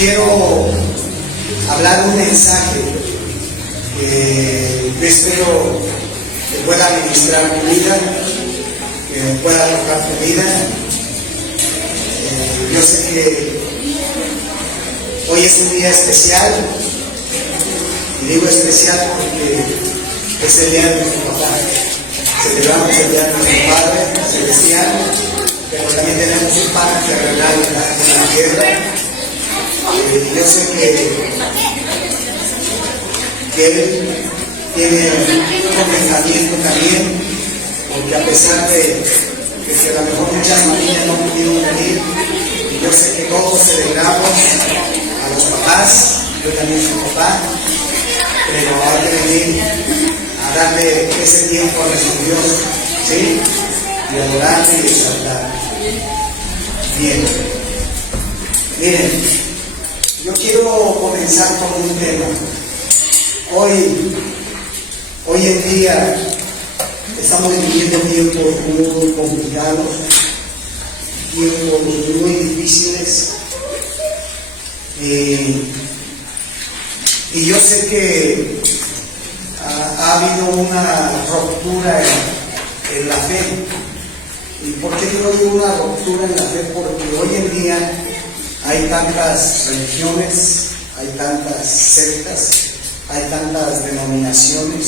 quiero hablar un mensaje que espero que pueda ministrar tu vida, que pueda tocar tu vida. Yo sé que hoy es un día especial, y digo especial porque es el día de nuestro papá. Celebramos el día de nuestro Padre Celestial, pero también tenemos un Padre terrenal en la tierra. Yo sé que Él tiene un pensamiento también, porque a pesar de que a lo mejor muchas familias no pudieron venir, yo sé que todos celebramos a los papás. Yo también soy papá, pero hay que venir a darle ese tiempo a nuestro Dios, ¿sí? Y adorarle y exaltar. Bien, miren, yo quiero comenzar con un tema. Hoy en día estamos viviendo tiempos muy complicados, tiempos muy difíciles, y yo sé que ha habido una ruptura en la fe. ¿Y por qué digo una ruptura en la fe? Porque hoy en día hay tantas religiones, hay tantas sectas, hay tantas denominaciones,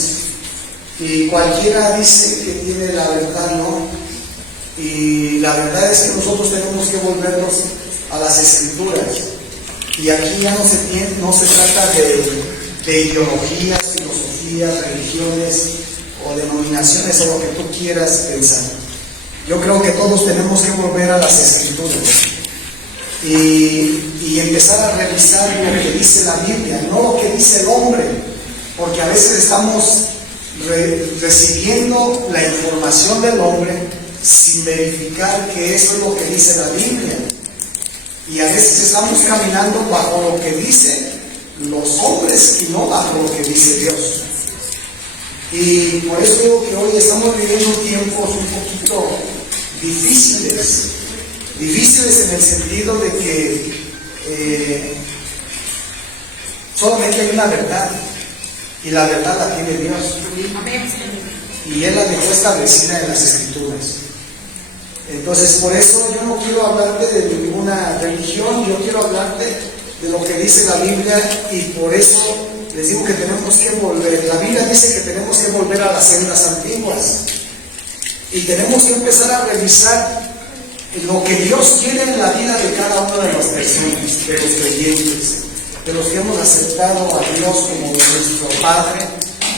y cualquiera dice que tiene la verdad, ¿no? Y la verdad es que nosotros tenemos que volvernos a las Escrituras. Y aquí ya no se trata de ideologías, filosofías, religiones o denominaciones o lo que tú quieras pensar. Yo creo que todos tenemos que volver a las Escrituras y empezar a revisar lo que dice la Biblia, no lo que dice el hombre, porque a veces estamos recibiendo la información del hombre sin verificar que eso es lo que dice la Biblia. Y a veces estamos caminando bajo lo que dicen los hombres y no bajo lo que dice Dios. Y por eso digo que hoy estamos viviendo tiempos un poquito difíciles en el sentido de que solamente hay una verdad, y la verdad la tiene Dios. Y Él la dejó establecida en las Escrituras. Entonces, por eso yo no quiero hablarte de ninguna religión, yo quiero hablarte de lo que dice la Biblia, y por eso les digo que tenemos que volver. La Biblia dice que tenemos que volver a las sendas antiguas, y tenemos que empezar a revisar lo que Dios quiere en la vida de cada una de las personas, de los creyentes, de los que hemos aceptado a Dios como nuestro Padre,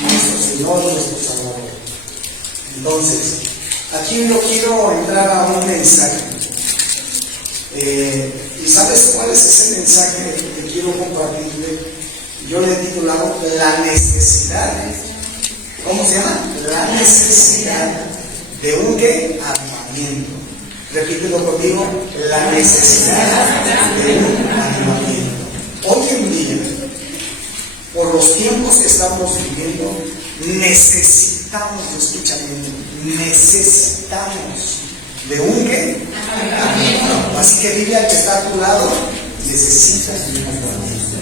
nuestro Señor, nuestro Salvador. Entonces, aquí yo quiero entrar a un mensaje. ¿Y sabes cuál es ese mensaje que quiero compartirle? Yo le he titulado La necesidad. ¿Cómo se llama? La necesidad de un ¿qué? Avivamiento. Repítelo conmigo. La necesidad de un avivamiento. Hoy en día, por los tiempos que estamos viviendo, necesitamos, escúchame, necesitamos de un ¿qué? Avivamiento. Así que dile al que está a tu lado, necesitas un avivamiento.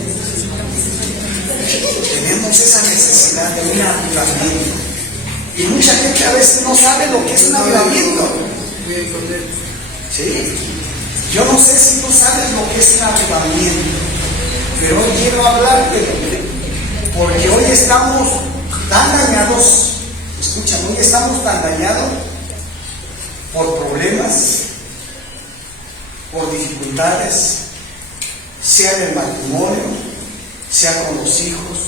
Tenemos esa necesidad de un avivamiento. Y mucha gente a veces no sabe lo que es un avivamiento. ¿Sí? Yo no sé si tú sabes lo que es un avivamiento, pero hoy quiero hablarte, porque hoy estamos tan dañados. Escúchame, hoy estamos tan dañados por problemas, por dificultades, sea en el matrimonio, sea con los hijos,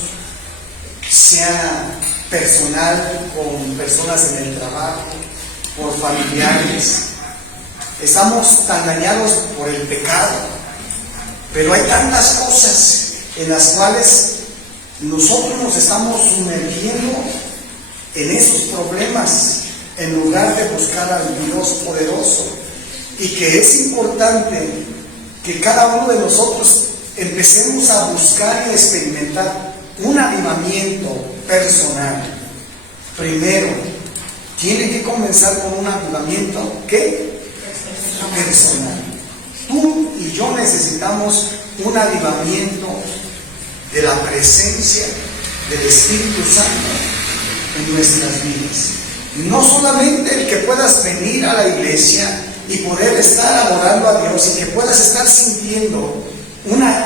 sea personal con personas en el trabajo, por familiares. Estamos tan dañados por el pecado, pero hay tantas cosas en las cuales nosotros nos estamos sumergiendo en esos problemas en lugar de buscar al Dios poderoso. Y que es importante que cada uno de nosotros empecemos a buscar y experimentar un avivamiento personal. Primero, tiene que comenzar con un avivamiento ¿qué? Personal. Tú y yo necesitamos un avivamiento de la presencia del Espíritu Santo en nuestras vidas. No solamente el que puedas venir a la iglesia y poder estar adorando a Dios y que puedas estar sintiendo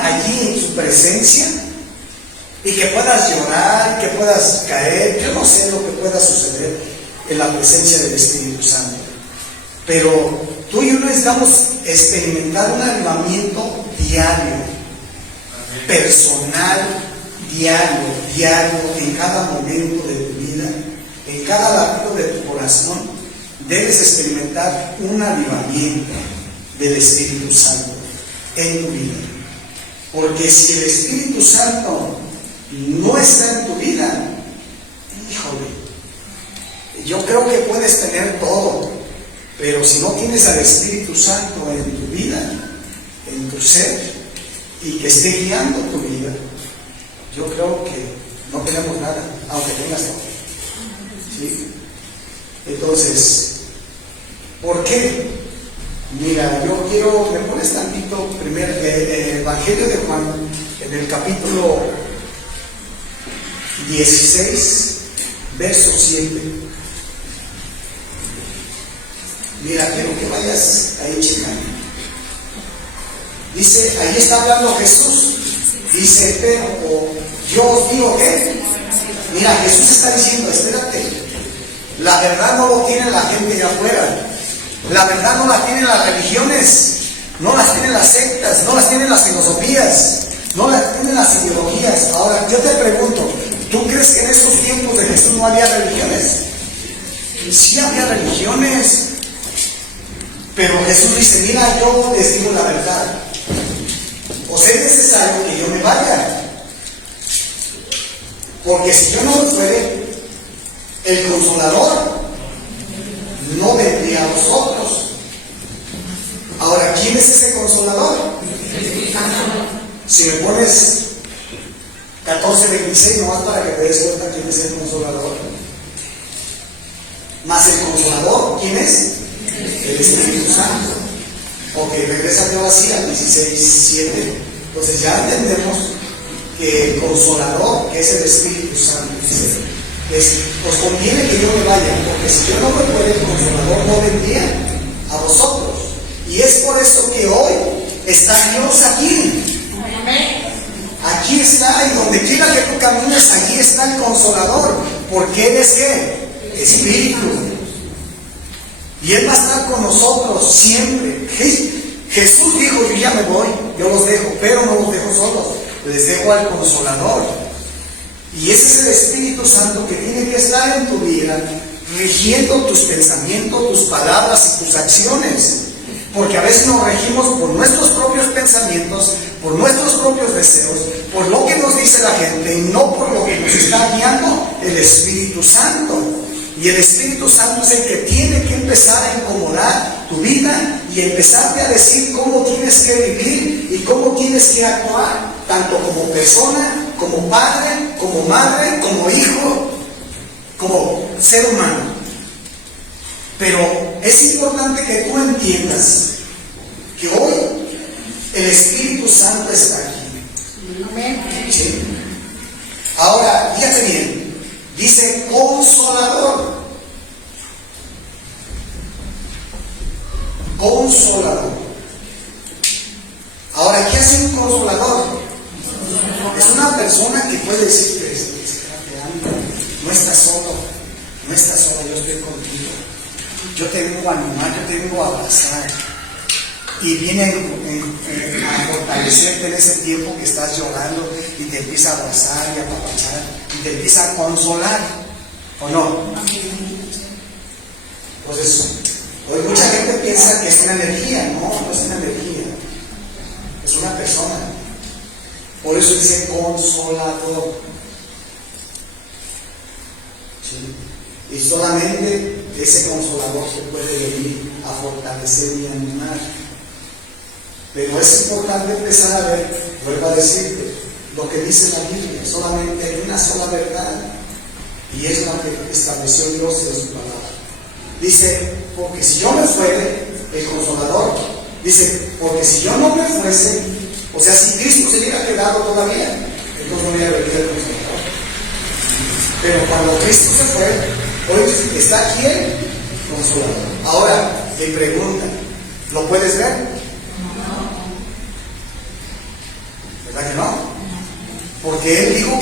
allí en su presencia y que puedas llorar, que puedas caer, yo no sé lo que pueda suceder en la presencia del Espíritu Santo, pero tú y yo necesitamos experimentar un avivamiento diario, personal, diario, en cada momento de tu vida, en cada latido de tu corazón. Debes experimentar un avivamiento del Espíritu Santo en tu vida. Porque si el Espíritu Santo no está en tu vida, híjole, yo creo que puedes tener todo, pero si no tienes al Espíritu Santo en tu vida, en tu ser, y que esté guiando tu vida, yo creo que no tenemos nada, aunque tengas todo. ¿Sí? Entonces, ¿por qué? Mira, yo quiero, me pones tantito primero Evangelio de Juan, en el capítulo 16, verso 7. Mira, quiero que vayas ahí checando. Dice, ahí está hablando Jesús. Dice, pero yo os digo que, mira, Jesús está diciendo, espérate, la verdad no lo tiene la gente de afuera. La verdad no la tienen las religiones, no las tienen las sectas, no las tienen las filosofías, no las tienen las ideologías. Ahora, yo te pregunto, ¿tú crees que en esos tiempos de Jesús no había religiones? Sí había religiones, pero Jesús dice, mira, yo les digo la verdad. Os es necesario que yo me vaya, porque si yo no me fuere, el Consolador no vendría a vosotros. Ahora, ¿quién es ese Consolador? Si me pones 14:26, nomás para que te des cuenta quién es el Consolador. Más el Consolador, ¿quién es? El Espíritu Santo. Ok, regresa yo así al 16:7. Entonces ya entendemos que el Consolador, que es el Espíritu Santo, os conviene que yo me vaya, porque si yo no me fuera, el Consolador no vendría a vosotros. Y es por eso que hoy está Dios aquí. Aquí está, y donde quiera que tú camines, allí está el Consolador, porque Él es ¿qué? Espíritu. Y Él va a estar con nosotros siempre. Jesús dijo, yo ya me voy, yo los dejo, pero no los dejo solos, les dejo al Consolador. Y ese es el Espíritu Santo que tiene que estar en tu vida, rigiendo tus pensamientos, tus palabras y tus acciones. Porque a veces nos regimos por nuestros propios pensamientos, por nuestros propios deseos, por lo que nos dice la gente y no por lo que nos está guiando el Espíritu Santo. Y el Espíritu Santo es el que tiene que empezar a incomodar tu vida y empezarte a decir cómo tienes que vivir y cómo tienes que actuar, tanto como persona, como padre, como madre, como hijo, como ser humano. Pero es importante que tú entiendas que hoy el Espíritu Santo está aquí. ¿Sí? Ahora, fíjate bien, dice Consolador. Consolador. Ahora, ¿qué hace un consolador? Es una persona que puede decirte, no estás solo, no estás solo, yo estoy contigo. Yo te vengo a animar, yo te vengo a abrazar. Y viene a fortalecerte en ese tiempo que estás llorando y te empieza a abrazar y a apapachar y te empieza a consolar. ¿O no? Entonces, hoy mucha gente piensa que es una energía. No, no es una energía. Es una persona. Por eso dice Consolador. ¿Sí? Y solamente ese Consolador se puede venir a fortalecer y animar. Pero es importante empezar a ver, vuelvo a decirte, lo que dice la Biblia. Solamente hay una sola verdad, y es la que estableció Dios en su palabra. Dice, porque si yo me fuere, el Consolador, dice, porque si yo no me fuese, O sea, si Cristo se hubiera quedado todavía, entonces no hubiera venido el Consolador. Pero cuando Cristo se fue, hoy está aquí el Consolador. Ahora, le preguntan, ¿lo puedes ver? ¿Verdad que no? Porque Él dijo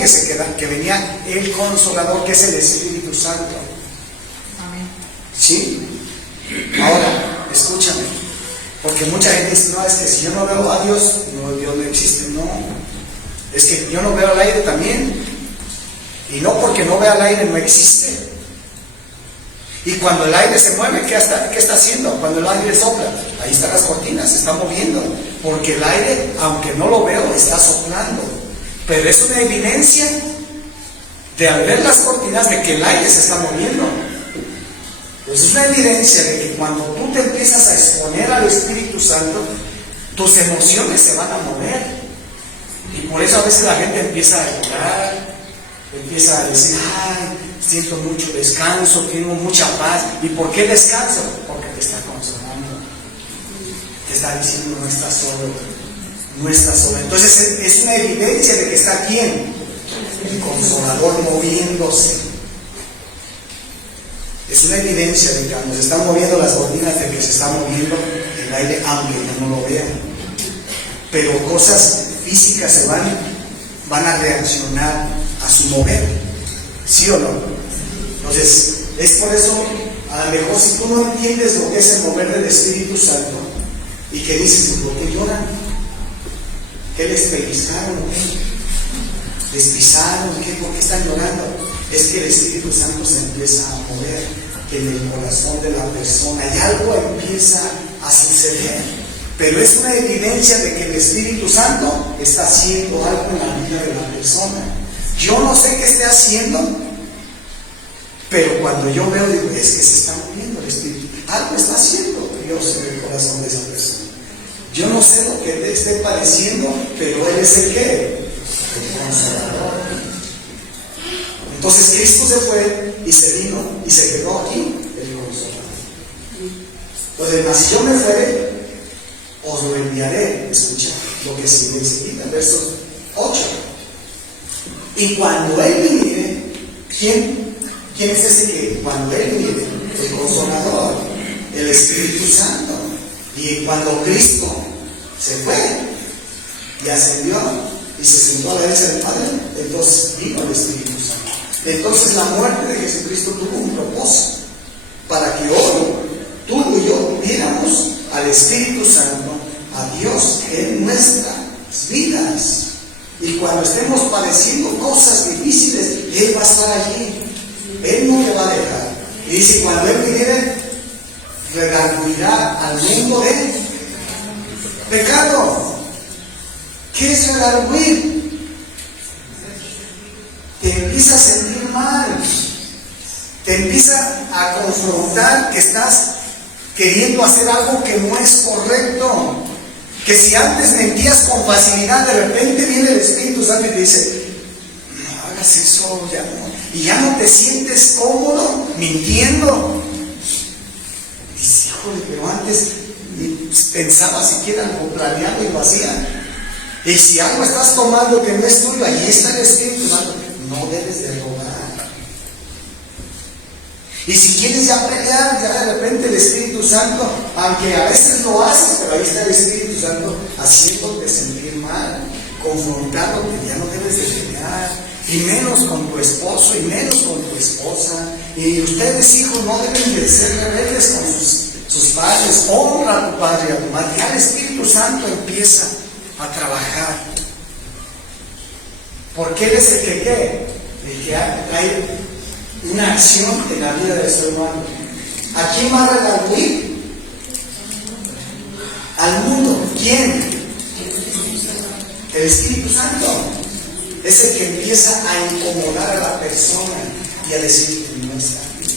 que venía el Consolador, que es el Espíritu Santo. ¿Sí? Ahora, escúchame. Porque mucha gente dice, no, es que si yo no veo a Dios, no, Dios no existe. No. Es que yo no veo al aire también. Y no porque no vea al aire no existe. Y cuando el aire se mueve, ¿qué está haciendo? Cuando el aire sopla, ahí están las cortinas, se están moviendo. Porque el aire, aunque no lo veo, está soplando. Pero es una evidencia de al ver las cortinas de que el aire se está moviendo. Pues es una evidencia de que cuando tú te empiezas a exponer al Espíritu Santo, tus emociones se van a mover. Y por eso a veces la gente empieza a llorar, empieza a decir, ay, siento mucho descanso, tengo mucha paz. ¿Y por qué descanso? Porque te está consolando. Te está diciendo, no estás solo, no estás solo. Entonces es una evidencia de que está ¿quién? El Consolador moviéndose. Es una evidencia de que cuando se están moviendo las cortinas, de que se está moviendo el aire, aunque yo no lo vea. Pero cosas físicas se van a reaccionar a su mover. ¿Sí o no? Entonces, es por eso, a lo mejor si tú no entiendes lo que es el mover del Espíritu Santo, y que dices, ¿por qué lloran? ¿Qué les pellizcaron? ¿Qué? ¿Les pisaron? ¿Qué? ¿Por qué están llorando? Es que el Espíritu Santo se empieza a mover en el corazón de la persona y algo empieza a suceder. Pero es una evidencia de que el Espíritu Santo está haciendo algo en la vida de la persona. Yo no sé qué esté haciendo, pero cuando yo veo, digo, es que se está moviendo el Espíritu. Algo está haciendo Dios en el corazón de esa persona. Yo no sé lo que te esté padeciendo, pero Él es el ¿qué? El Consolador. Entonces Cristo se fue y se vino y se quedó aquí el Consolador. Entonces, mas si yo me fuere, os lo enviaré. Escucha lo que sigue enseguida, verso 8. Y cuando Él viniere, ¿quién es ese que cuando Él viniere? El Consolador, el Espíritu Santo. Y cuando Cristo se fue y ascendió y se sentó a la derecha del Padre, entonces vino el Espíritu Santo. Entonces la muerte de Jesucristo tuvo un propósito, para que hoy tú y yo viéramos al Espíritu Santo, a Dios en nuestras vidas. Y cuando estemos padeciendo cosas difíciles, Él va a estar allí. Él no te va a dejar. Y dice, cuando Él viniere, redarguirá al mundo de pecado. ¿Qué es redarguir? Te empieza a sentir mal, te empieza a confrontar que estás queriendo hacer algo que no es correcto, que si antes mentías con facilidad, de repente viene el Espíritu Santo y te dice, no hagas eso, ya no, y ya no te sientes cómodo mintiendo. Y dices, híjole, pero antes ni pensaba siquiera lo planeado y lo hacía. Y si algo estás tomando que no es tuyo, ahí está el Espíritu Santo. No debes de robar. Y si quieres ya pelear, ya de repente el Espíritu Santo, aunque a veces lo haces, pero ahí está el Espíritu Santo haciéndote sentir mal, confrontándote, ya no debes de pelear, y menos con tu esposo, y menos con tu esposa. Y ustedes, hijos, no deben de ser rebeldes con sus padres. Honra a tu padre y a tu madre. Ya el Espíritu Santo empieza a trabajar. Porque Él es el que ¿qué? El que trae una acción en la vida de su hermano. ¿A quién va a redarguir? Al mundo. ¿Quién? El Espíritu Santo. Es el que empieza a incomodar a la persona y a decir que no está bien.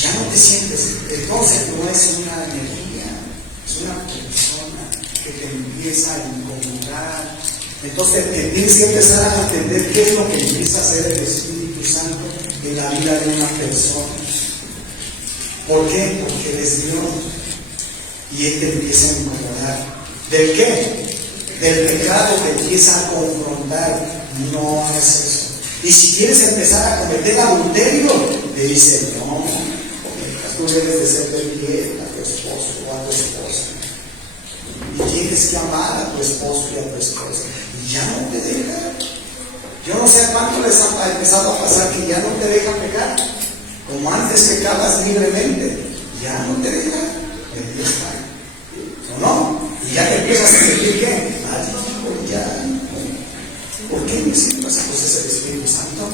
Ya no te sientes. Entonces no es una energía, es una persona que te empieza a incomodar. Entonces tienes que empezar a entender qué es lo que empieza a hacer el Espíritu Santo en la vida de una persona. ¿Por qué? Porque Él es Dios y Él te empieza a incomodar. ¿Del qué? del pecado te empieza a confrontar. No es eso. Y si quieres empezar a cometer adulterio, te dice, no, tú debes de ser fiel a tu esposo o a tu esposa. Y tienes que amar a tu esposo y a tu esposa. Y ya no te deja. Yo no sé cuánto les ha empezado a pasar que ya no te deja pecar. Como antes pecabas libremente, ya no te deja. ¿O no? Y ya te empiezas a sentir que, ya. ¿Por qué me siento así? Pues es el Espíritu Santo.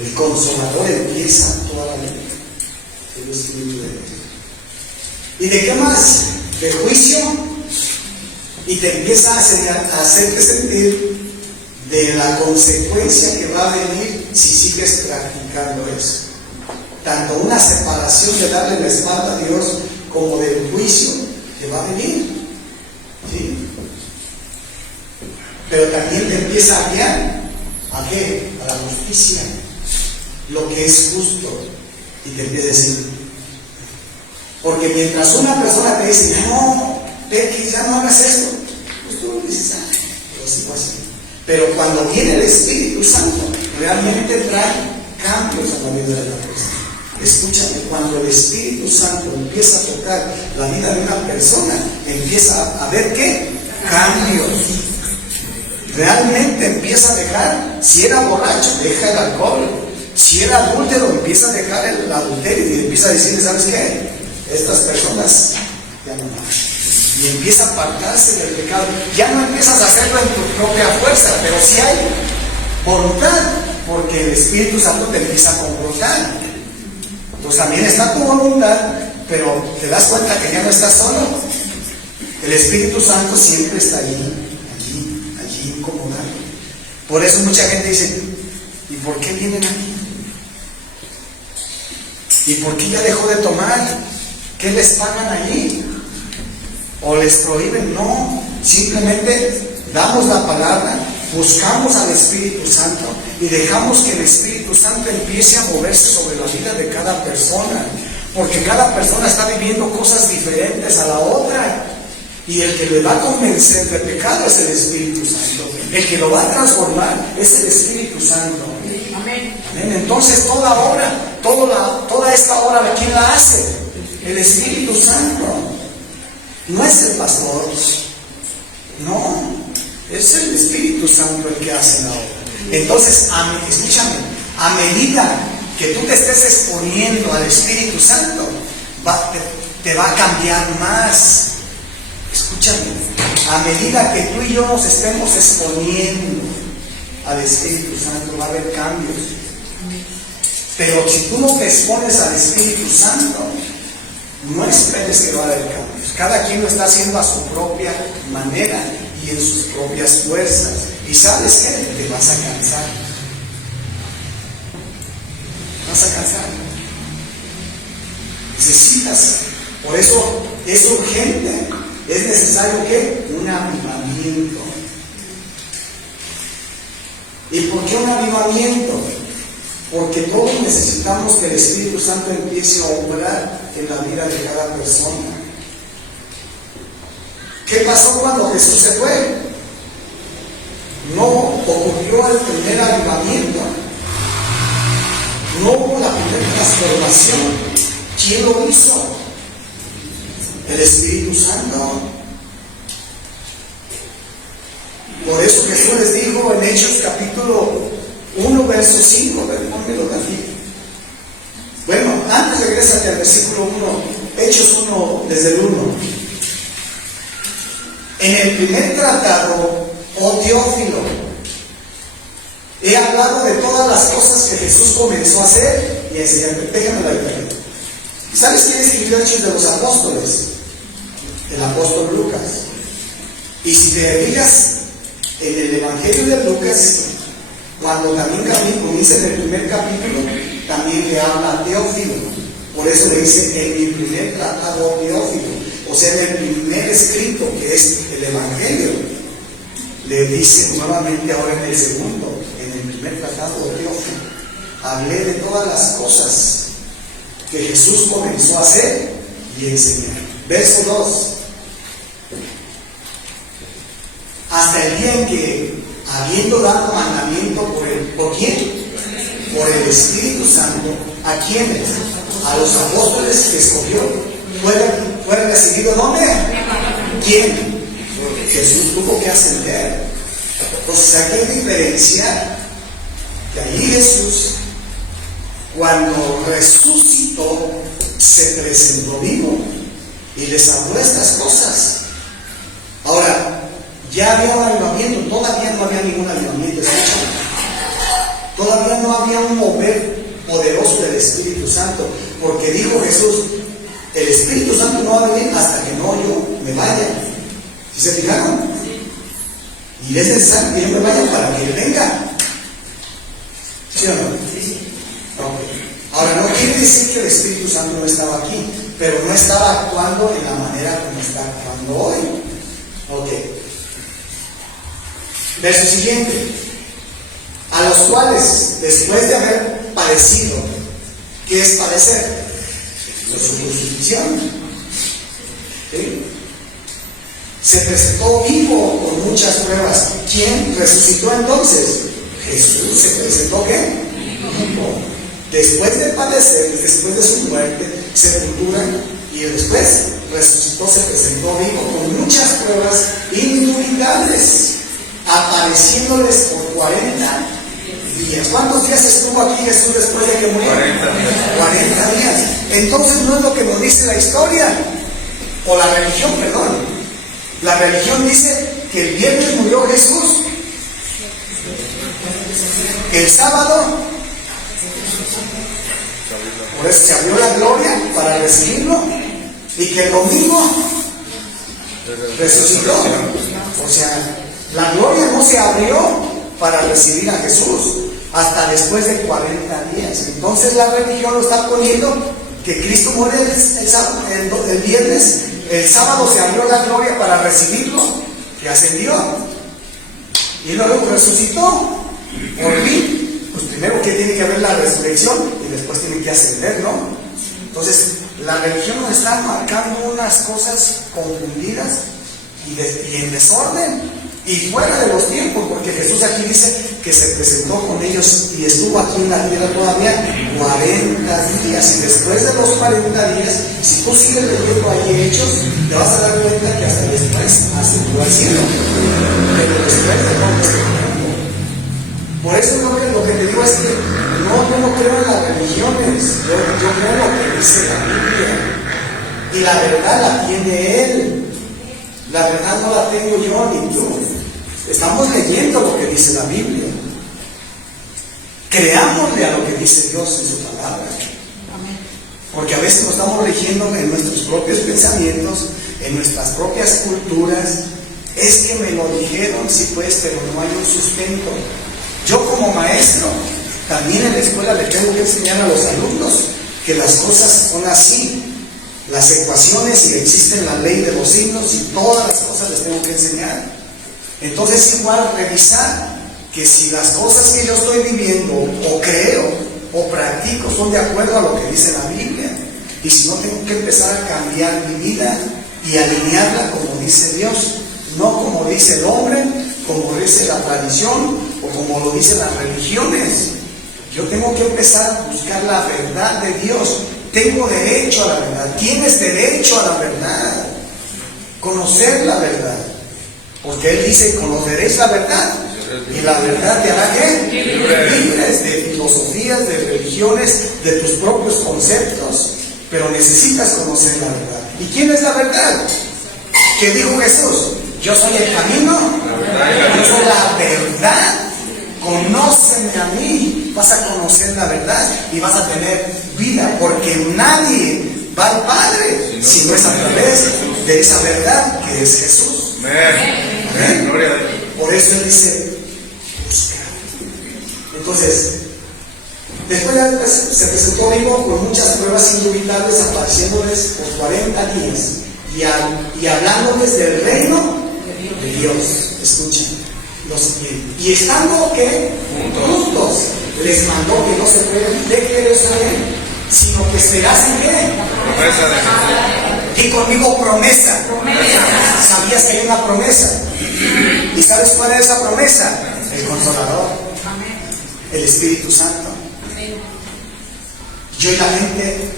El Consolador empieza toda la vida. El Espíritu de Dios. ¿Y de qué más? De juicio. Y te empieza a hacerte sentir de la consecuencia que va a venir si sigues practicando eso. Tanto una separación de darle la espalda a Dios como del juicio que va a venir. ¿Sí? Pero también te empieza a guiar. ¿A qué? A la justicia. Lo que es justo. Y te empieza a decir. Porque mientras una persona te dice, no, peques, ya no hagas esto, pues tú dices, lo sigo así. Pero cuando viene el Espíritu Santo, realmente trae cambios a la vida de la persona. Escúchame, cuando el Espíritu Santo empieza a tocar la vida de una persona, empieza a ver ¿qué? Cambios. Realmente empieza a dejar, si era borracho, deja el alcohol. Si era adúltero, empieza a dejar el adulterio y empieza a decirle, ¿sabes qué? Estas personas ya no más. Y empieza a apartarse del pecado. Ya no empiezas a hacerlo en tu propia fuerza, pero sí hay voluntad, porque el Espíritu Santo te empieza a confrontar. Pues también está tu voluntad, pero te das cuenta que ya no estás solo. El Espíritu Santo siempre está allí incomodado. Por eso mucha gente dice, ¿y por qué vienen aquí? ¿Y por qué ya dejó de tomar? ¿Qué les pagan allí? ¿O les prohíben? No, simplemente damos la palabra, buscamos al Espíritu Santo y dejamos que el Espíritu Santo empiece a moverse sobre la vida de cada persona, porque cada persona está viviendo cosas diferentes a la otra, y el que le va a convencer de pecado es el Espíritu Santo, el que lo va a transformar es el Espíritu Santo. Amén. Amén. Entonces toda obra, toda esta obra, ¿quién la hace? El Espíritu Santo. No es el pastor, no, es el Espíritu Santo el que hace la obra. Entonces, escúchame, a medida que tú te estés exponiendo al Espíritu Santo, te va a cambiar más. Escúchame, a medida que tú y yo nos estemos exponiendo al Espíritu Santo, va a haber cambios. Pero si tú no te expones al Espíritu Santo, no esperes que va a haber cambios. Cada quien lo está haciendo a su propia manera y en sus propias fuerzas. Y ¿sabes qué? Te vas a cansar. Vas a cansar. Necesitas. Por eso es urgente. Es necesario ¿qué? Un avivamiento. ¿Y por qué un avivamiento? Porque todos necesitamos que el Espíritu Santo empiece a obrar en la vida de cada persona. ¿Qué pasó cuando Jesús se fue? No ocurrió el primer avivamiento. No hubo la primera transformación. ¿Quién lo hizo? El Espíritu Santo. Por eso Jesús les dijo en Hechos capítulo 1, verso 5, pónmelo aquí. Bueno, antes regrésate al versículo 1, Hechos 1, desde el 1. En el primer tratado, oh Teófilo, he hablado de todas las cosas que Jesús comenzó a hacer y a enseñar. Déjame la Biblia. ¿Sabes quién escribió Hechos de los Apóstoles? El apóstol Lucas. Y si te fijas en el Evangelio de Lucas, cuando también comienza en el primer capítulo, también le habla a Teófilo. Por eso le dice en mi primer tratado Teófilo. O sea, en el primer escrito, que es el Evangelio, le dice nuevamente ahora en el segundo, en el primer tratado de Teófilo, hablé de todas las cosas que Jesús comenzó a hacer y enseñar. Verso 2. hasta el día en que, habiendo dado mandamiento ¿por quién? Por el Espíritu Santo, ¿a quiénes? A los apóstoles que escogió. ¿Fueron recibidos dónde? ¿Quién? Jesús tuvo que ascender. Entonces hay que diferenciar que ahí Jesús, cuando resucitó, se presentó vivo y les habló estas cosas. Ahora, ya había un avivamiento, todavía no había ningún avivamiento, escuchen. Todavía no había un mover poderoso del Espíritu Santo, porque dijo Jesús, el Espíritu Santo no va a venir hasta que no yo me vaya. ¿Sí se fijaron? Y es necesario que yo me vaya para que Él venga. ¿Sí o no? Sí. Okay. Ahora, no quiere decir que el Espíritu Santo no estaba aquí, pero no estaba actuando en la manera como está actuando hoy. Ok. Verso siguiente. A los cuales, después de haber padecido, ¿qué es padecer? Su crucifixión. ¿Sí? Se presentó vivo con muchas pruebas. ¿Quién resucitó entonces? Jesús se presentó ¿qué? Vivo. Después de padecer, después de su muerte, sepultura, y después resucitó, se presentó vivo con muchas pruebas indubitables, apareciéndoles por 40 días. ¿Cuántos días estuvo aquí Jesús después de que murió? 40 días. 40 días. Entonces no es lo que nos dice la historia, o la religión, perdón. La religión dice que el viernes murió Jesús, el sábado, por eso se abrió la gloria para recibirlo, y que el domingo resucitó. O sea, la gloria no se abrió para recibir a Jesús hasta después de 40 días. Entonces la religión lo está poniendo que Cristo muere el viernes, el sábado se abrió la gloria para recibirlo, que ascendió, y luego resucitó. Por mí, pues primero que tiene que haber la resurrección y después tiene que ascender, ¿no? Entonces la religión nos está marcando unas cosas confundidas y en desorden y fuera de los tiempos, porque Jesús aquí dice que se presentó con ellos y estuvo aquí en la tierra todavía 40 días, y después de los 40 días, si tú sigues leyendo ahí Hechos, te vas a dar cuenta que hasta después ascendió al cielo, pero después de todo este tiempo. Por eso lo que te digo es que yo no creo en las religiones, yo creo en lo que dice la Biblia, y la verdad la tiene Él. La verdad no la tengo yo ni tú. Estamos leyendo lo que dice la Biblia. Creámosle a lo que dice Dios en su palabra. Porque a veces nos estamos rigiendo en nuestros propios pensamientos, en nuestras propias culturas. Es que me lo dijeron, sí pues, pero no hay un sustento. Yo como maestro, también en la escuela le tengo que enseñar a los alumnos que las cosas son así. Las ecuaciones, y existen la ley de los signos, y todas las cosas les tengo que enseñar. Entonces igual revisar que si las cosas que yo estoy viviendo o creo o practico son de acuerdo a lo que dice la Biblia, y si no, tengo que empezar a cambiar mi vida y alinearla como dice Dios, no como dice el hombre, como dice la tradición o como lo dicen las religiones. Yo tengo que empezar a buscar la verdad de Dios. Tengo derecho a la verdad. Tienes derecho a la verdad. Conocer la verdad. Porque Él dice, conoceréis la verdad. Y la verdad te hará ¿qué? Libres de filosofías, de religiones, de tus propios conceptos. Pero necesitas conocer la verdad. ¿Y quién es la verdad? ¿Qué dijo Jesús? Yo soy el camino. Yo soy la verdad. Conóceme a mí, vas a conocer la verdad y vas a tener vida, porque nadie va al Padre si no es a través de esa verdad que es Jesús. Amén. Gloria a Dios. Por eso Él dice, busca. Entonces, después se presentó vivo con muchas pruebas indubitables, apareciéndoles por 40 días y hablándoles del reino de Dios. Escuchen. Y estando ¿qué? Juntos, les mandó que no se fueran de Jerusalén, sino que esperasen ¿qué? Promesa de Jesús. Y conmigo promesa. ¿Sabías que hay una promesa? ¿Y sabes cuál es esa promesa? El Consolador, el Espíritu Santo. Y hoy la gente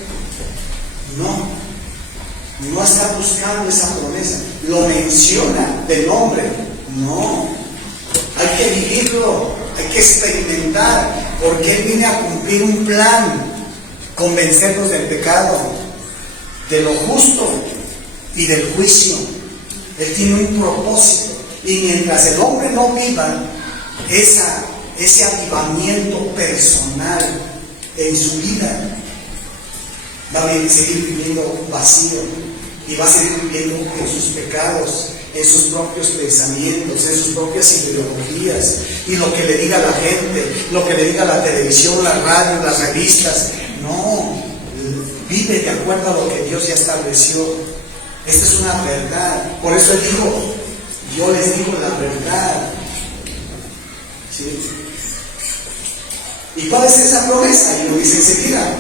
no está buscando esa promesa. Lo menciona de nombre. No. Hay que vivirlo, hay que experimentar, porque Él viene a cumplir un plan, convencernos del pecado, de lo justo y del juicio. Él tiene un propósito, y mientras el hombre no viva ese avivamiento personal en su vida, va a seguir viviendo vacío y va a seguir viviendo en sus pecados, en sus propios pensamientos, en sus propias ideologías, y lo que le diga la gente, lo que le diga la televisión, la radio, las revistas. No, vive de acuerdo a lo que Dios ya estableció. Esta es una verdad. Por eso Él dijo: yo les digo la verdad. ¿Sí? ¿Y cuál es esa promesa? Y lo dice enseguida.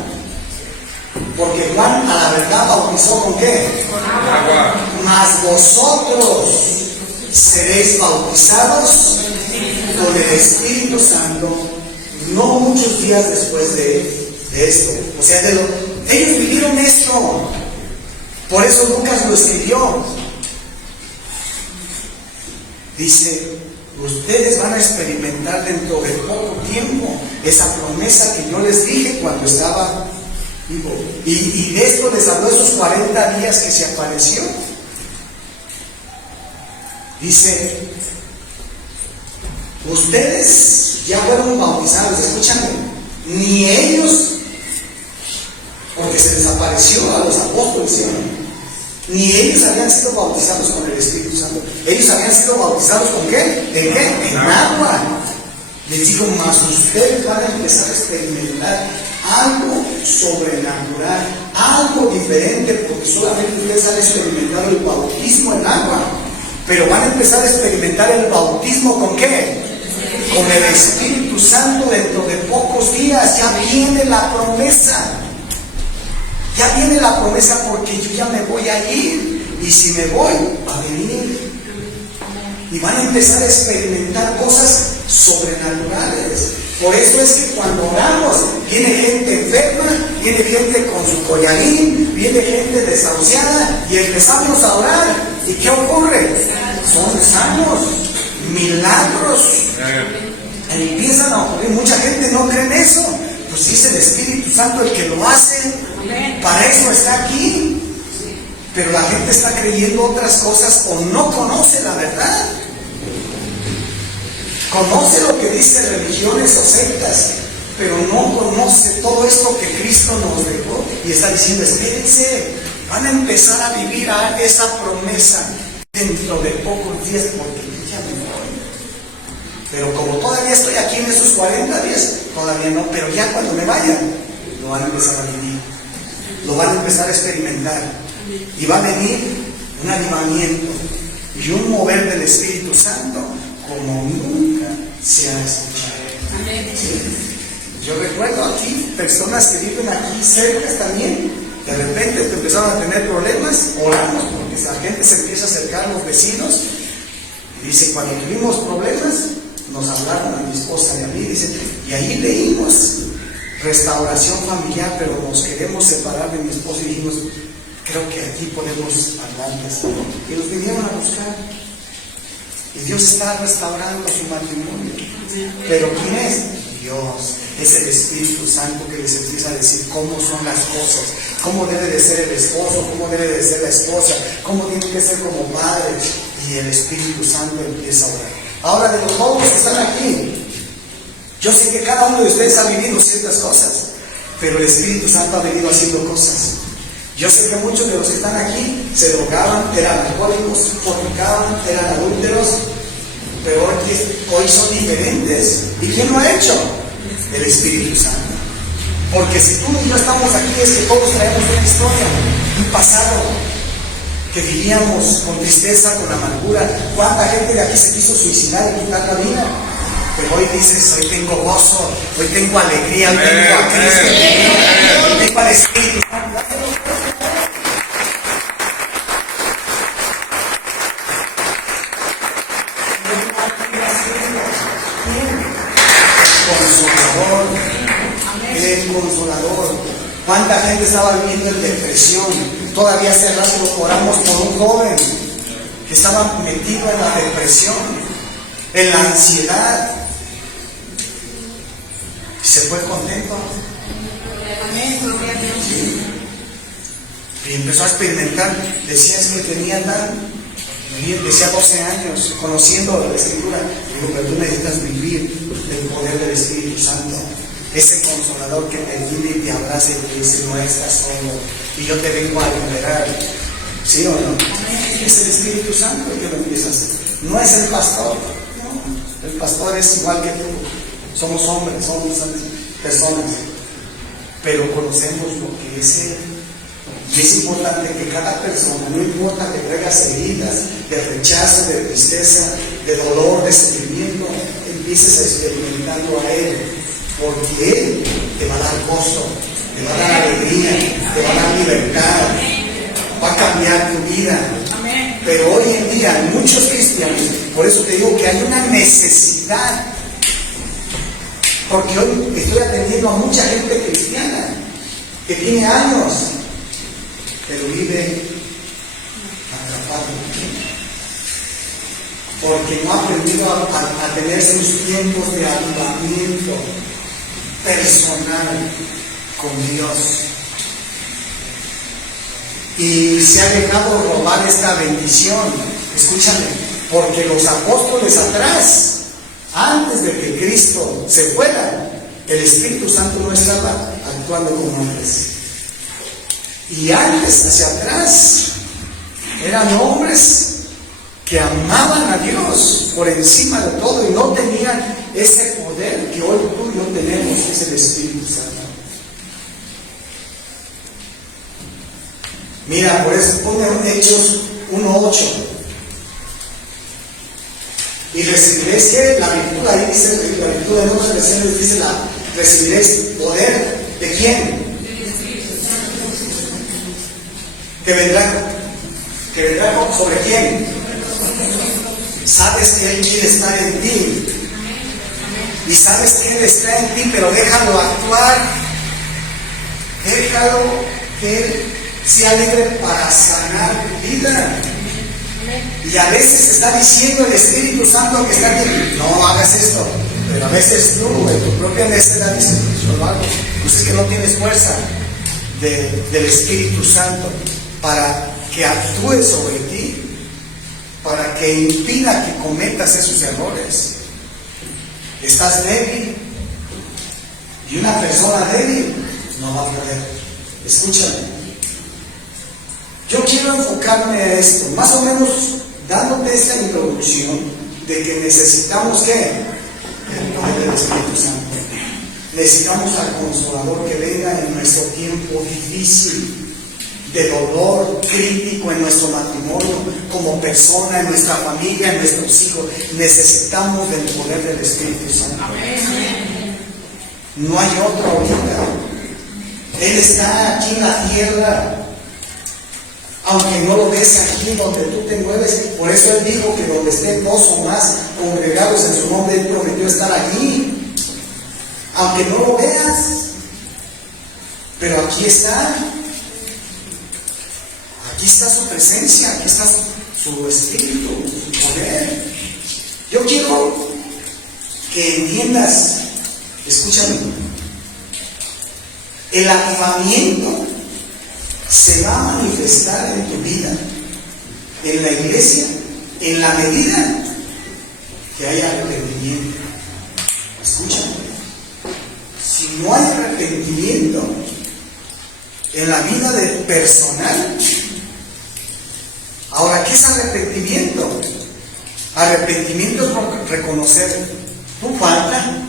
Porque Juan a la verdad bautizó ¿con qué? Con agua. Mas vosotros seréis bautizados con el Espíritu Santo no muchos días después de esto. O sea, ellos vivieron esto. Por eso Lucas lo escribió. Dice: ustedes van a experimentar dentro de poco tiempo esa promesa que yo les dije cuando estaba vivo. Y de esto les habló esos 40 días que se apareció. Dice: ustedes ya fueron bautizados. Escúchame, ni ellos, porque se les apareció a los apóstoles, ¿sí? Ni ellos habían sido bautizados con el Espíritu Santo. Ellos habían sido bautizados ¿con qué? ¿En qué? En agua. Les digo: más ustedes van a empezar a experimentar algo sobrenatural, algo diferente, porque solamente ustedes han experimentado el bautismo en agua, pero van a empezar a experimentar el bautismo ¿con qué? Con el Espíritu Santo dentro de pocos días. Ya viene la promesa. Ya viene la promesa, porque yo ya me voy a ir, y si me voy, va a venir. Y van a empezar a experimentar cosas sobrenaturales. Por eso es que cuando oramos, viene gente enferma, viene gente con su collarín, viene gente desahuciada, y empezamos a orar. ¿Y qué ocurre? Son sanos, milagros. Empiezan a ocurrir. Mucha gente no cree en eso. Pues dice el Espíritu Santo el que lo hace. Para eso está aquí. Pero la gente está creyendo otras cosas o no conoce la verdad. Conoce lo que dice religiones o sectas, pero no conoce todo esto que Cristo nos dejó. Y está diciendo: espérense, van a empezar a vivir esa promesa dentro de pocos días, porque yo ya me voy. Pero como todavía estoy aquí en esos 40 días, todavía no, pero ya cuando me vaya, lo van a empezar a vivir, lo van a empezar a experimentar, y va a venir un avivamiento y un mover del Espíritu Santo como nunca se ha escuchado. ¿Sí? Yo recuerdo aquí personas que viven aquí cerca también, de repente empezaron a tener problemas. Oramos porque la gente se empieza a acercar, los vecinos, y dice: cuando tuvimos problemas nos hablaron a mi esposa y a mí, dice, y ahí leímos restauración familiar, pero nos queremos separar de mi esposa, y dijimos: creo que aquí podemos hablarles. Y los vinieron a buscar. Y Dios está restaurando su matrimonio. ¿Pero quién es? Dios. Es el Espíritu Santo que les empieza a decir cómo son las cosas, cómo debe de ser el esposo, cómo debe de ser la esposa, cómo tienen que ser como padres. Y el Espíritu Santo empieza a orar. Ahora, de los jóvenes que están aquí, yo sé que cada uno de ustedes ha vivido ciertas cosas, pero el Espíritu Santo ha venido haciendo cosas. Yo sé que muchos de los que están aquí se drogaban, eran alcohólicos, fornicaban, eran adúlteros, pero hoy son diferentes. ¿Y quién lo ha hecho? El Espíritu Santo. Porque si tú y yo estamos aquí, es que todos traemos una historia, un pasado, que vivíamos con tristeza, con amargura. ¿Cuánta gente de aquí se quiso suicidar y quitar la vida? Pero hoy dices: hoy tengo gozo, hoy tengo alegría, hoy tengo a Cristo, hoy tengo al Espíritu Santo. Consolador. El Consolador. ¿Cuánta gente estaba viviendo en depresión? Todavía hace rato oramos por un joven que estaba metido en la depresión, en la ansiedad. Y se fue contento. Sí. Y empezó a experimentar. Decías que tenía decía 12 años, conociendo la Escritura. Digo, pero tú necesitas vivir el poder del Espíritu Santo. Ese Consolador que te vive y te abraza y te dice, no estás solo, y yo te vengo a liberar. ¿Sí o no? Es el Espíritu Santo el que lo empieza a hacer. No es el pastor. No. El pastor es igual que tú. Somos hombres, somos personas. Pero conocemos lo que es Él. Y es importante que cada persona, no importa que traigas heridas, de rechazo, de tristeza, de dolor, de sufrimiento, empieces a experimentarlo a Él. Porque Él te va a dar gozo, te va a dar alegría, te va a dar libertad, va a cambiar tu vida. Pero hoy en día muchos cristianos, por eso te digo que hay una necesidad, porque hoy estoy atendiendo a mucha gente cristiana que tiene años, pero vive atrapado, porque no ha aprendido a tener sus tiempos de avivamiento personal con Dios, y se ha dejado robar esta bendición. Escúchame, porque los apóstoles atrás, antes de que Cristo se fuera, el Espíritu Santo no estaba actuando como antes. Y antes, hacia atrás, eran hombres que amaban a Dios por encima de todo y no tenían ese poder que hoy tú y yo tenemos, que es el Espíritu Santo. Mira, por eso pone Hechos 1:8. Y recibiréis que la virtud, ahí dice la virtud de nuevas versiones, dice recibiréis poder. ¿De quién? Que vendrá sobre quién. Sabes que Él quiere estar en ti. Y sabes que Él está en ti, pero déjalo actuar. Déjalo que Él sea libre para sanar tu vida. Y a veces está diciendo el Espíritu Santo que está aquí, no hagas esto. Pero a veces tú, en tu propia necedad, dices, yo lo hago. Pues es que no tienes fuerza del Espíritu Santo para que actúe sobre ti, para que impida que cometas esos errores. Estás débil, y una persona débil no va a poder. Escúchame, yo quiero enfocarme a esto, más o menos dándote esta introducción de que necesitamos ¿qué? El poder del Espíritu Santo. Necesitamos al Consolador que venga en nuestro tiempo difícil, de dolor crítico en nuestro matrimonio, como persona, en nuestra familia, en nuestros hijos. Necesitamos del poder del Espíritu Santo. No hay otro ahorita. Él está aquí en la tierra, aunque no lo ves aquí donde tú te mueves. Por eso Él dijo que donde estén dos o más congregados en su nombre, Él prometió estar allí. Aunque no lo veas, pero aquí está. Aquí está su presencia, aquí está su espíritu, su poder. Yo quiero que entiendas, escúchame, el avivamiento se va a manifestar en tu vida, en la iglesia, en la medida que haya arrepentimiento. Escúchame, si no hay arrepentimiento en la vida personal. Ahora, ¿qué es arrepentimiento? Arrepentimiento es reconocer tu falta,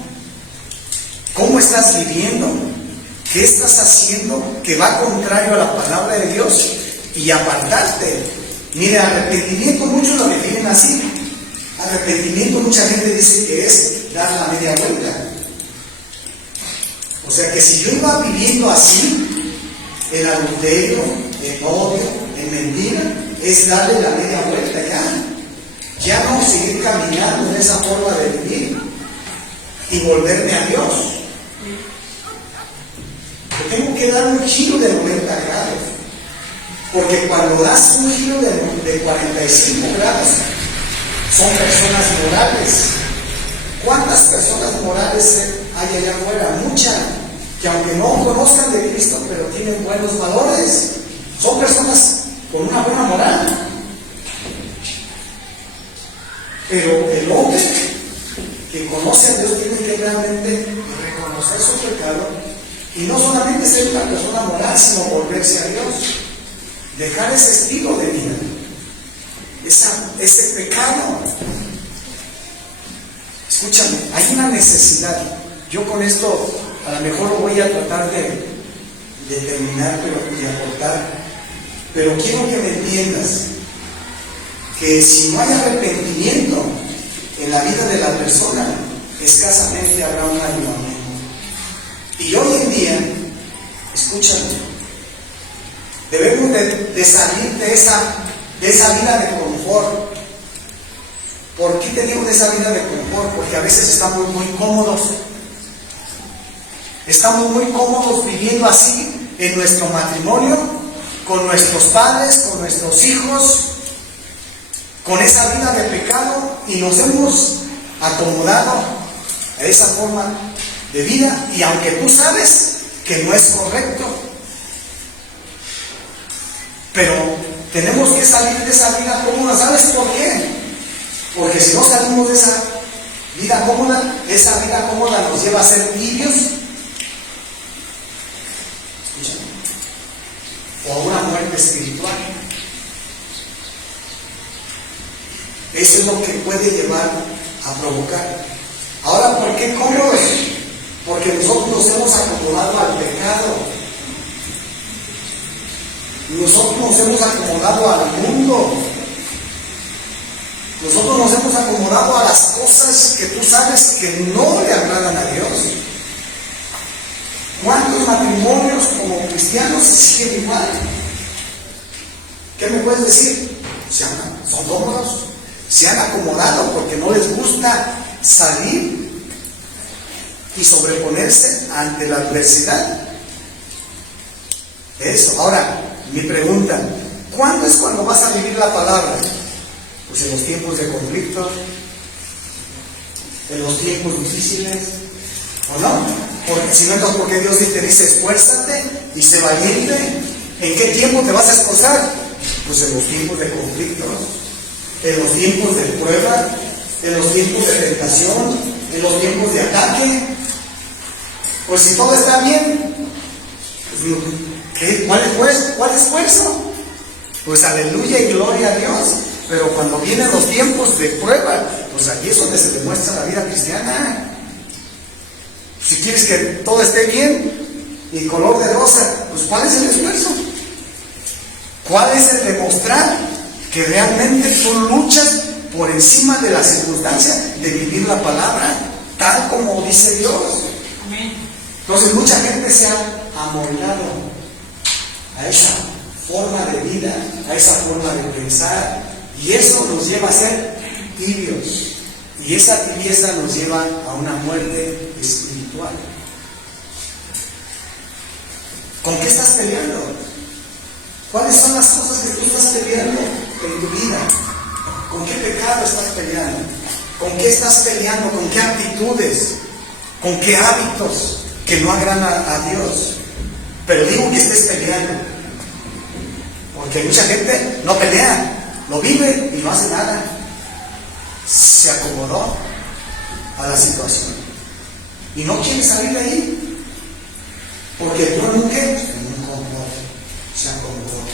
cómo estás viviendo, qué estás haciendo que va contrario a la palabra de Dios y apartarte. Mire, arrepentimiento muchos lo definen así. Arrepentimiento mucha gente dice que es dar la media vuelta. O sea que si yo iba viviendo así, en adulterio, en odio, en mentira, es darle la media vuelta ya no seguir caminando en esa forma de vivir. y volverme a Dios. Yo tengo que dar un giro de 90 grados. Porque cuando das un giro de 45 grados, son personas morales. ¿Cuántas personas morales hay allá afuera? Muchas, que aunque no conozcan de Cristo, pero tienen buenos valores. Son personas con una buena moral. Pero el hombre que conoce a Dios tiene que realmente reconocer su pecado y no solamente ser una persona moral, sino volverse a Dios. Dejar ese estilo de vida, ese pecado. Escúchame, hay una necesidad. Yo con esto a lo mejor lo voy a tratar de terminar, de aportar, pero quiero que me entiendas que si no hay arrepentimiento en la vida de la persona, escasamente habrá un avivamiento. Y hoy en día, escúchame, debemos de salir de esa vida de confort. ¿Por qué te digo de esa vida de confort? Porque a veces estamos muy cómodos. Estamos muy cómodos viviendo así en nuestro matrimonio, con nuestros padres, con nuestros hijos, con esa vida de pecado, y nos hemos acomodado a esa forma de vida, y aunque tú sabes que no es correcto, pero tenemos que salir de esa vida cómoda. ¿Sabes por qué? Porque si no salimos de esa vida cómoda nos lleva a ser tibios, o a una muerte espiritual. Eso es lo que puede llevar a provocar. Ahora, ¿por qué cómodos? Porque nosotros nos hemos acomodado al pecado. Nosotros nos hemos acomodado al mundo. Nosotros nos hemos acomodado a las cosas que tú sabes que no le agradan a Dios. ¿Cuántos matrimonios como cristianos siguen igual? ¿Qué me puedes decir? Son cómodos, se han acomodado porque no les gusta salir y sobreponerse ante la adversidad. Eso. Ahora, mi pregunta, ¿cuándo es cuando vas a vivir la palabra? Pues en los tiempos de conflicto, en los tiempos difíciles, ¿o no? Porque si no, entonces, ¿por qué Dios te dice esfuérzate y sé valiente? ¿En qué tiempo te vas a esforzar? Pues en los tiempos de conflicto, en los tiempos de prueba, en los tiempos de tentación, en los tiempos de ataque. Pues si todo está bien, pues, ¿cuál esfuerzo? Pues aleluya y gloria a Dios. Pero cuando vienen los tiempos de prueba, pues aquí es donde se demuestra la vida cristiana. Si quieres que todo esté bien y color de rosa, pues ¿cuál es el esfuerzo? ¿Cuál es el demostrar que realmente tú luchas por encima de la circunstancia de vivir la palabra tal como dice Dios? Amén. Entonces mucha gente se ha amoldado a esa forma de vida, a esa forma de pensar, y eso nos lleva a ser tibios, y esa tibieza nos lleva a una muerte espiritual. ¿Con qué estás peleando? ¿Cuáles son las cosas que tú estás peleando en tu vida? ¿Con qué pecado estás peleando? ¿Con qué estás peleando? ¿Con qué actitudes? ¿Con qué hábitos que no agradan a Dios? Pero digo que estés peleando, porque mucha gente no pelea, lo vive y no hace nada. Se acomodó a la situación y no quiere salir de ahí, porque tú en un confort se acomodó.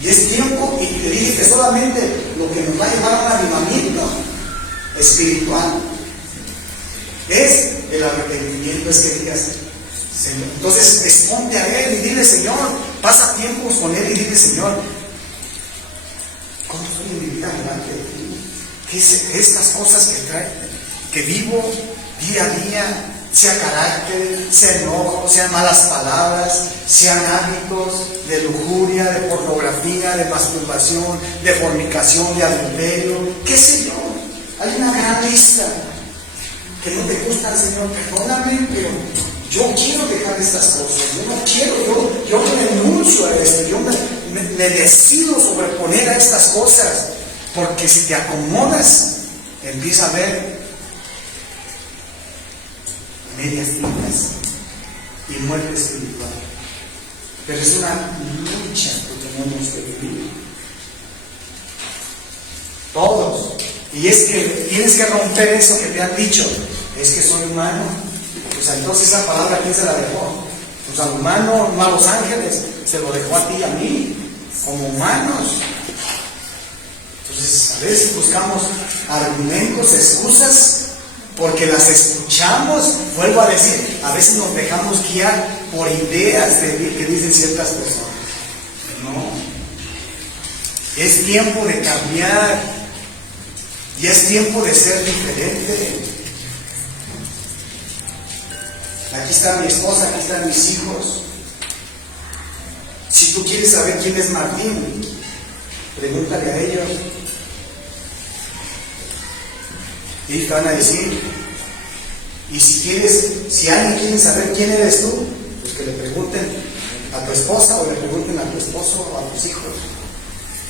Y es tiempo, y te dije que solamente lo que nos va a llevar a un avivamiento espiritual es el arrepentimiento, es que digas, Señor. Entonces exponte a Él y dile, Señor, pasa tiempos con Él y dile, Señor, ¿cómo estoy en mi vida delante de ti? ¿Qué es estas cosas que vivo día a día? Sea carácter, sea enojo, sean malas palabras, sean hábitos de lujuria, de pornografía, de masturbación, de fornicación, de adulterio, qué sé yo. Hay una gran lista. que no te gustan, Señor, perdóname, pero yo quiero dejar estas cosas, yo no quiero, yo renuncio a esto, yo me decido sobreponer a estas cosas, porque si te acomodas, empieza a ver medias tintas y muerte espiritual. Pero es una lucha que tenemos que vivir. Todos. Y es que tienes que romper eso que te han dicho. Es que soy humano. Pues entonces esa palabra, ¿quién se la dejó? Pues al humano, no a los ángeles. Se lo dejó a ti y a mí, como humanos. Entonces, a veces buscamos argumentos, excusas, porque las escuchamos. Vuelvo a decir, a veces nos dejamos guiar por ideas que dicen ciertas personas. No. Es tiempo de cambiar. Y es tiempo de ser diferente. Aquí está mi esposa, aquí están mis hijos. Si tú quieres saber quién es Martín, pregúntale a ellos. Ellos te van a decir. Y si alguien quiere saber quién eres tú, pues que le pregunten a tu esposa o le pregunten a tu esposo o a tus hijos.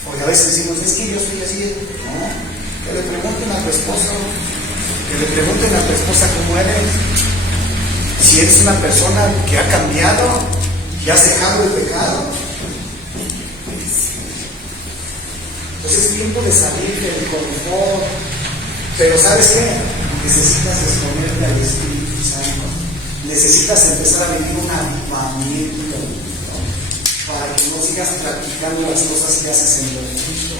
Porque a veces decimos, es que yo estoy así. No. Que le pregunten a tu esposo, que le pregunten a tu esposa cómo eres, si eres una persona que ha cambiado, que has dejado el pecado. Entonces es tiempo de salir del confort, pero ¿sabes qué? Necesitas exponerte al Espíritu Santo, necesitas empezar a vivir un avivamiento, ¿no? Para que no sigas practicando las cosas que haces en lo oculto.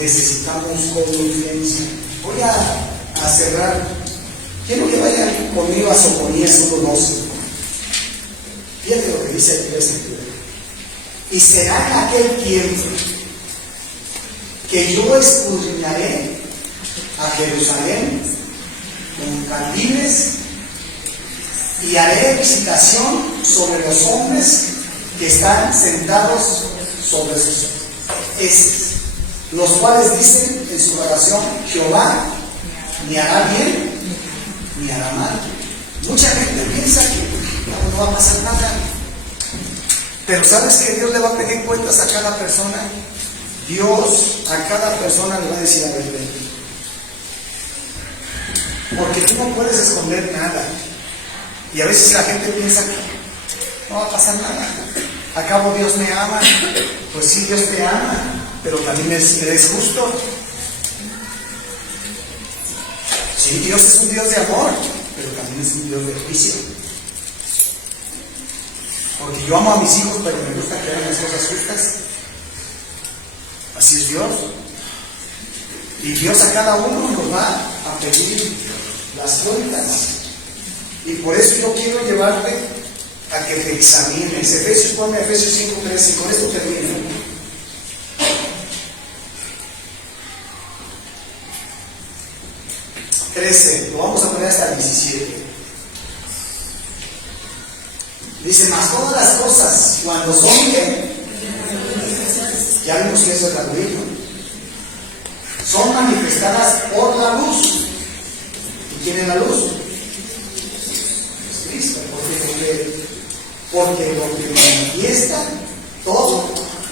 Necesitamos confianza. Voy a cerrar. Quiero que vayan conmigo a Sofonías 1:12. Fíjate lo que dice el 13. Y será en aquel tiempo que yo escudriñaré a Jerusalén con candiles y haré visitación sobre los hombres que están sentados sobre sus heces, los cuales dicen en su oración, Jehová ni hará bien ni hará mal. Mucha gente piensa que no va a pasar nada, pero ¿sabes que Dios le va a pedir cuentas a cada persona? Dios a cada persona le va a decir, a ver, ven. Porque tú no puedes esconder nada. Y a veces la gente piensa que no va a pasar nada. ¿Acaso Dios me ama? Pues sí, Dios te ama, pero también eres justo. Sí, Dios es un Dios de amor, pero también es un Dios de juicio. Porque yo amo a mis hijos, pero me gusta que hagan las cosas justas. Así es Dios. Y Dios a cada uno nos va a pedir las cuentas. Y por eso yo quiero llevarte a que te examines. Efesios, ponme Efesios 5:13 y con esto termino. Lo vamos a poner hasta el 17. Dice, más todas las cosas, cuando son bien, ya vimos que eso es gratuito, son manifestadas por la luz. ¿Y quién es la luz? Es Cristo, porque lo que manifiesta todo,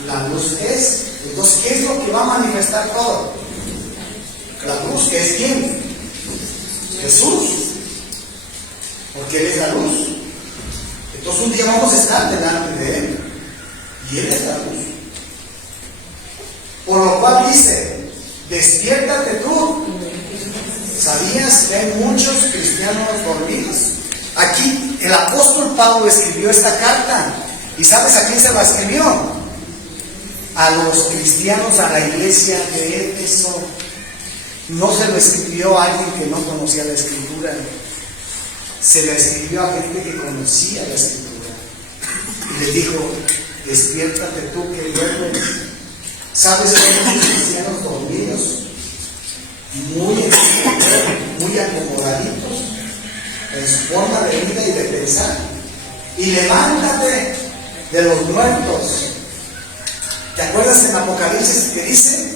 la luz es. Entonces, ¿qué es lo que va a manifestar todo? La luz, que es quién? Jesús, porque Él es la luz. Entonces un día vamos a estar delante de Él y Él es la luz. Por lo cual dice, despiértate tú. ¿Sabías que hay muchos cristianos dormidos? Aquí el apóstol Pablo escribió esta carta. ¿Y sabes a quién se la escribió? A los cristianos, a la iglesia de Éfeso. No se lo escribió a alguien que no conocía la Escritura. Se la escribió a gente que conocía la Escritura. Y le dijo, despiértate tú que duermes. ¿Sabes que hay muchos cristianos dormidos? Muy acomodaditos en su forma de vida y de pensar. Y levántate de los muertos. ¿Te acuerdas en Apocalipsis que dice?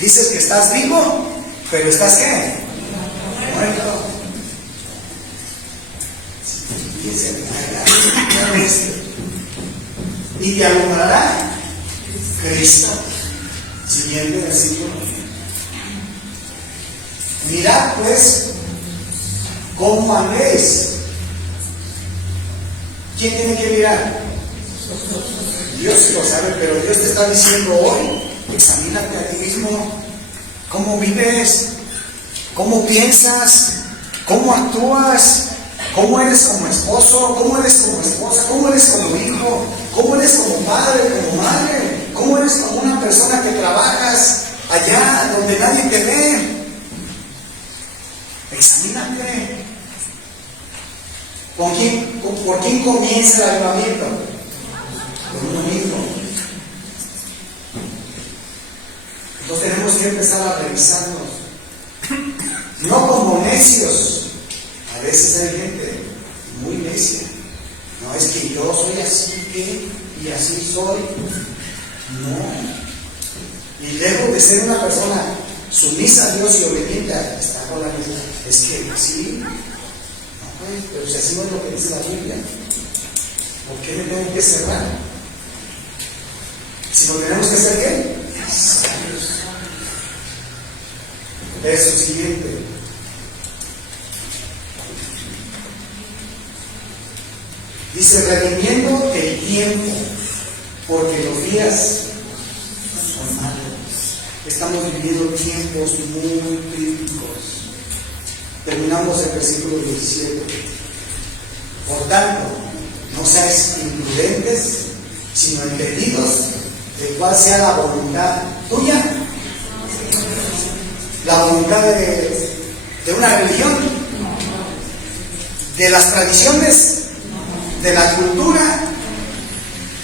Dices que estás vivo, pero estás ¿qué? Muerto. Y te alumbrará Cristo. Siguiente versículo. Mirad pues cómo andéis. ¿Quién tiene que mirar? Dios lo sabe, pero Dios te está diciendo hoy, examínate a ti mismo. ¿Cómo vives? ¿Cómo piensas? ¿Cómo actúas? ¿Cómo eres como esposo? ¿Cómo eres como esposa? ¿Cómo eres como hijo? ¿Cómo eres como padre, como madre? ¿Cómo eres como una persona que trabajas allá donde nadie te ve? Examínate. ¿Por quién comienza el avivamiento? Por uno mismo. Entonces tenemos que empezar a revisarnos. No como necios. A veces hay gente muy necia. No es que yo soy así y así soy. No. Y lejos de ser una persona sumisa a Dios y obediente, está con la misma. Es que sí. Pero si así no es lo que dice la Biblia, ¿por qué me tengo que cerrar? Si no tenemos que hacer ¿qué? Sabios. Verso siguiente. Dice, redimiendo el tiempo, porque los días son malos. Estamos viviendo tiempos muy críticos. Terminamos el versículo 17. Por tanto, no seáis imprudentes, sino entendidos de cuál sea la voluntad tuya. La voluntad de una religión, de las tradiciones, de la cultura,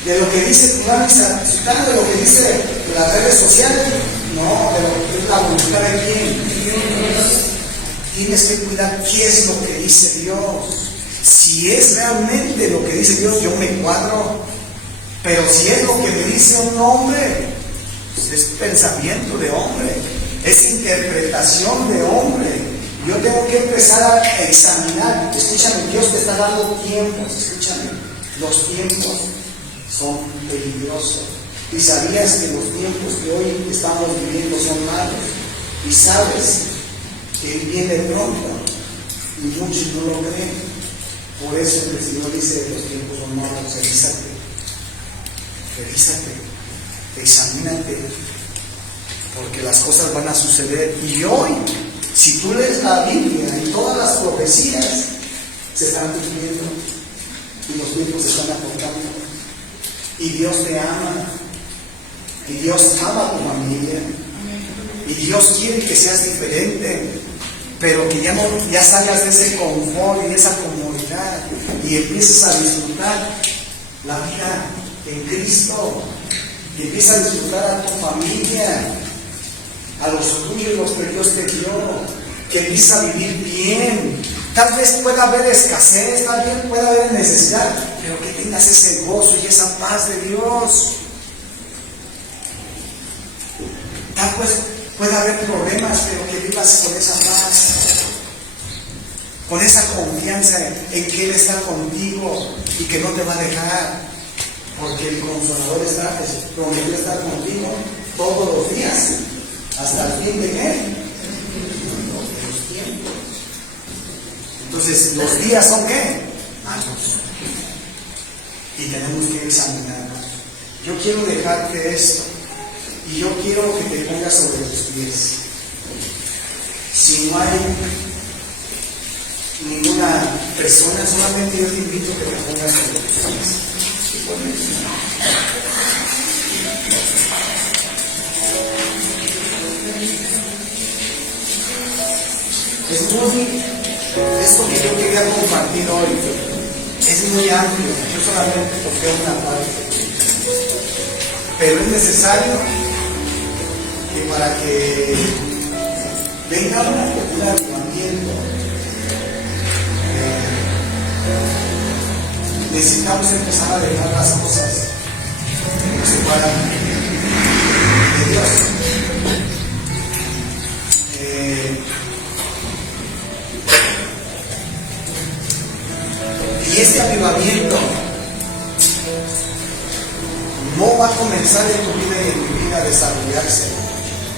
de lo que dice fulano y sultano, de lo que dice las redes sociales. No, de lo que es la voluntad de quién. Tienes que cuidar qué es lo que dice Dios. Si es realmente lo que dice Dios, yo me cuadro. Pero si es lo que me dice un hombre, pues es pensamiento de hombre, es interpretación de hombre. Yo tengo que empezar a examinar. Escúchame, Dios te está dando tiempos. Escúchame, los tiempos son peligrosos. Y sabías que los tiempos que hoy estamos viviendo son malos. Y sabes que Él viene pronto y muchos no lo creen. Por eso el Señor dice que los tiempos son malos. Revísate, examínate, porque las cosas van a suceder. Y hoy, si tú lees la Biblia y todas las profecías se están cumpliendo y los tiempos se están acortando, y Dios te ama, y Dios ama a tu familia, y Dios quiere que seas diferente, pero que ya salgas de ese confort y de esa comodidad y empieces a disfrutar la vida en Cristo, y empieza a disfrutar a tu familia, a los tuyos, los que Dios te dio, que empieza a vivir bien. Tal vez pueda haber escasez, tal vez pueda haber necesidad, pero que tengas ese gozo y esa paz de Dios. Tal vez pueda haber problemas, pero que vivas con esa paz, con esa confianza en que Él está contigo y que no te va a dejar. Porque el Consolador prometió estar contigo todos los días, hasta el fin de qué? De los tiempos. Entonces, los días son ¿qué? Malos. Y tenemos que examinarnos. Yo quiero dejarte esto, y yo quiero que te pongas sobre tus pies. Si no hay ninguna persona, solamente yo te invito a que te pongas sobre tus pies. Esto que yo quería compartir hoy es muy amplio. Yo solamente toqué una parte, pero es necesario que para que venga un avivamiento, necesitamos empezar a dejar las cosas que nos separan de Dios. este avivamiento no va a comenzar en tu vida y en mi vida a desarrollarse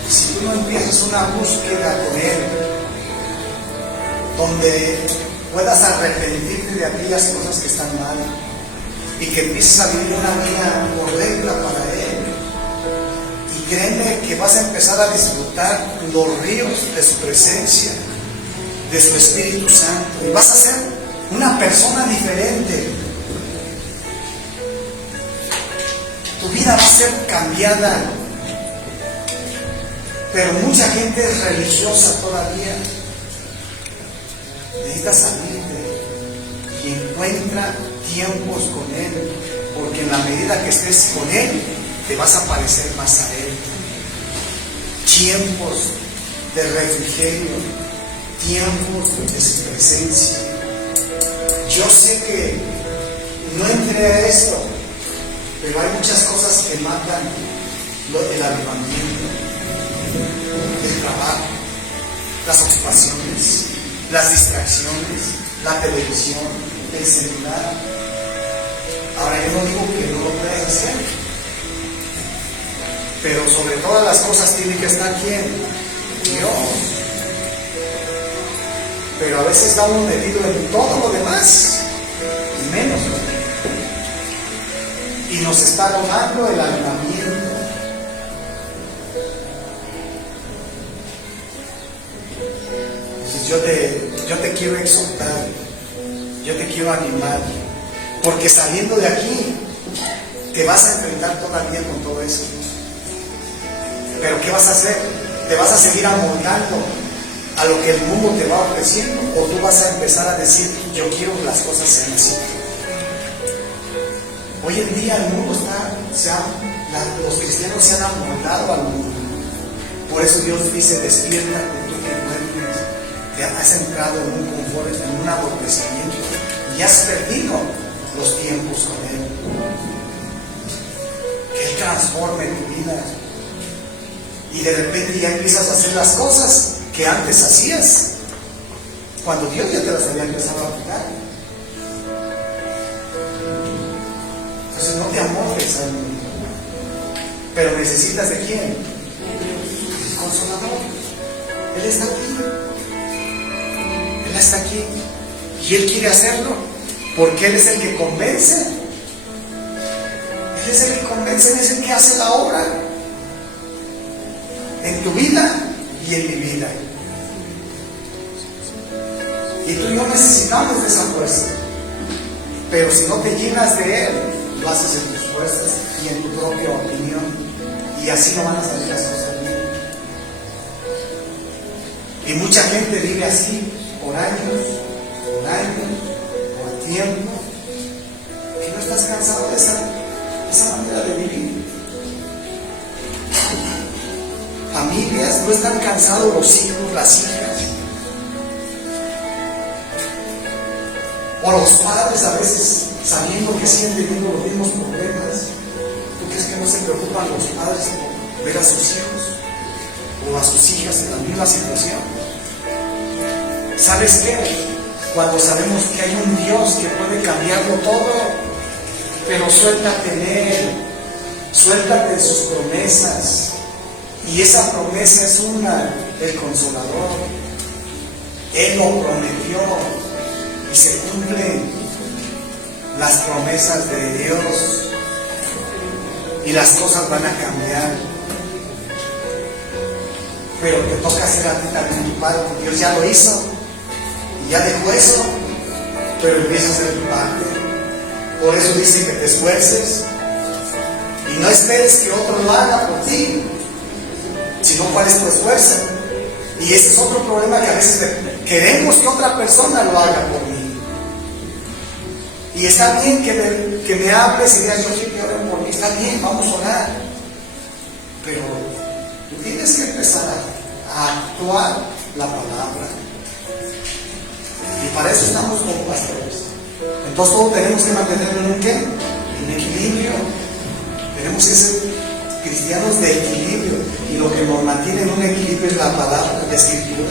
si tú no empiezas una búsqueda con Él, donde puedas arrepentirte de aquellas cosas que están mal y que empieces a vivir una vida correcta para Él. Y créeme que vas a empezar a disfrutar los ríos de su presencia, de su Espíritu Santo, y vas a ser una persona diferente. Tu vida va a ser cambiada. Pero mucha gente es religiosa todavía. Necesitas salirte y encuentra tiempos con Él, porque en la medida que estés con Él, te vas a parecer más a Él. Tiempos de refrigerio, tiempos de su presencia. Yo sé que no entré a esto, pero hay muchas cosas que matan el avivamiento, el trabajo, las ocupaciones, las distracciones, la televisión, el celular. Ahora, yo no digo que no lo puedas hacer, pero sobre todas las cosas tiene que estar ¿quién? Dios. Pero a veces estamos metidos en todo lo demás y menos lo demás. Y nos está robando el avivamiento. Entonces yo te quiero exhortar, yo te quiero animar, porque saliendo de aquí te vas a enfrentar todavía con todo eso. Pero ¿qué vas a hacer? ¿Te vas a seguir amoldando a lo que el mundo te va ofreciendo? ¿O tú vas a empezar a decir, yo quiero que las cosas sean así? Hoy en día el mundo los cristianos se han amoldado al mundo. Por eso Dios dice, despiértate tú que duermes. Te has entrado en un confort, en un aborrecimiento y has perdido los tiempos con Él. Que Él transforme tu vida. Y de repente ya empiezas a hacer las cosas que antes hacías, cuando Dios ya te las había empezado a aplicar. Entonces no te amortes al mundo. Pero necesitas ¿de quién? El Consolador. Él está aquí. Él está aquí. Y Él quiere hacerlo. Porque Él es el que convence. Él es el que convence, Él es el que hace la obra. En tu vida y en mi vida. Y tú y yo necesitamos de esa fuerza. Pero si no te llenas de Él, lo haces en tus fuerzas y en tu propia opinión. Y así no van a salir las cosas bien. Y mucha gente vive así por años, por tiempo. Que no estás cansado de esa manera de vivir. Familias, no están cansados los hijos, las hijas. O los padres a veces, sabiendo que siguen teniendo los mismos problemas. ¿Tú crees que no se preocupan los padres por ver a sus hijos o a sus hijas en la misma situación? ¿Sabes qué? Cuando sabemos que hay un Dios que puede cambiarlo todo, pero suéltate en Él, suéltate en sus promesas. Y esa promesa es el Consolador. Él lo prometió y se cumplen las promesas de Dios y las cosas van a cambiar. Pero te toca hacer a ti también tu parte. Dios ya lo hizo y ya dejó eso, pero empieza a hacer tu parte. Por eso dice que te esfuerces y no esperes que otro lo haga por ti, sino cuál es tu esfuerzo. Y ese es otro problema, que a veces queremos que otra persona lo haga por mí. Y está bien que me hables y digas, yo quiero que oren por mí, está bien, vamos a orar. Pero tú tienes que empezar a actuar la palabra. Y para eso estamos como pastores. Entonces todos tenemos que mantenerlo en un ¿qué? En equilibrio. Tenemos que ser cristianos de equilibrio, y lo que nos mantiene en un equilibrio es la palabra, la Escritura.